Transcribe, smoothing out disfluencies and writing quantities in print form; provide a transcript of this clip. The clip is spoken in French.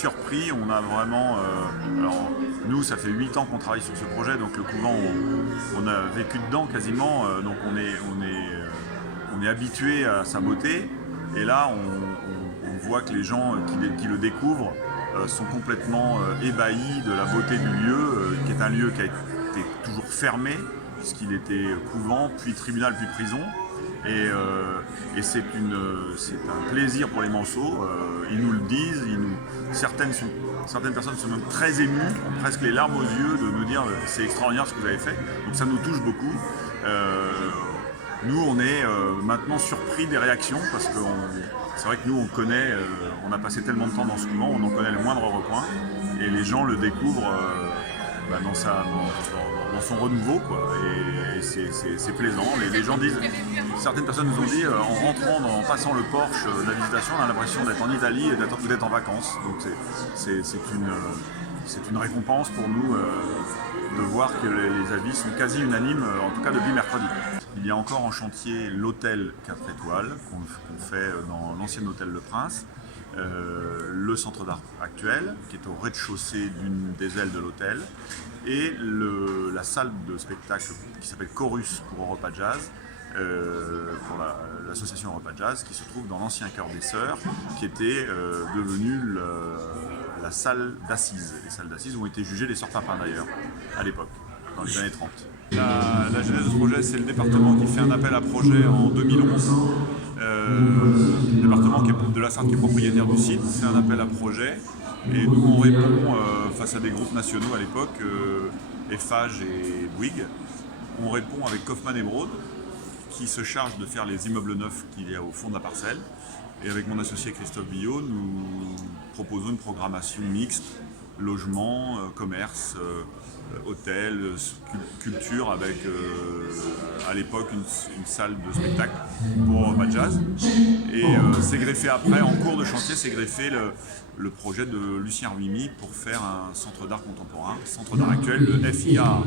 surpris. On a vraiment... alors, nous, ça fait 8 ans qu'on travaille sur ce projet, donc le couvent, on a vécu dedans quasiment, donc on est habitué à sa beauté. Et là, on voit que les gens qui le découvrent sont complètement ébahis de la beauté du lieu, qui est un lieu qui a été toujours fermé, puisqu'il était couvent, puis tribunal, puis prison. Et c'est un plaisir pour les Manceaux. Ils nous le disent. Certaines personnes sont même très émues, ont presque les larmes aux yeux de nous dire c'est extraordinaire ce que vous avez fait. Donc ça nous touche beaucoup. Nous, on est maintenant surpris des réactions parce que c'est vrai que nous, on connaît, on a passé tellement de temps dans ce couvent, on en connaît le moindre recoin et les gens le découvrent dans son renouveau, quoi. Et c'est plaisant. Les gens disent, certaines personnes nous ont dit, en passant le porche de la visitation, on a l'impression d'être en Italie et d'être en vacances. Donc c'est une récompense pour nous de voir que les avis sont quasi unanimes, en tout cas depuis mercredi. Il y a encore en chantier l'hôtel 4 étoiles qu'on fait dans l'ancien hôtel Le Prince, le centre d'art actuel qui est au rez-de-chaussée d'une des ailes de l'hôtel et la salle de spectacle qui s'appelle Chorus pour Europa Jazz, pour l'association Europa Jazz qui se trouve dans l'ancien chœur des Sœurs qui était devenu la salle d'assises. Les salles d'assises ont été jugées les Sœurs Papin d'ailleurs à l'époque, dans les années 30. La genèse de ce projet, c'est le département qui fait un appel à projet en 2011. Le département de la Sarthe qui est propriétaire du site, c'est un appel à projet. Et nous, on répond face à des groupes nationaux à l'époque, Eiffage et Bouygues. On répond avec Kaufmann et Broad, qui se charge de faire les immeubles neufs qu'il y a au fond de la parcelle. Et avec mon associé Christophe Billot, nous proposons une programmation mixte, logement, commerce, hôtel, culture, avec à l'époque une salle de spectacle pour Europa Jazz. Et c'est greffé après, en cours de chantier, c'est greffé le projet de Lucien Ruimi pour faire un centre d'art contemporain, centre d'art actuel, le FIA.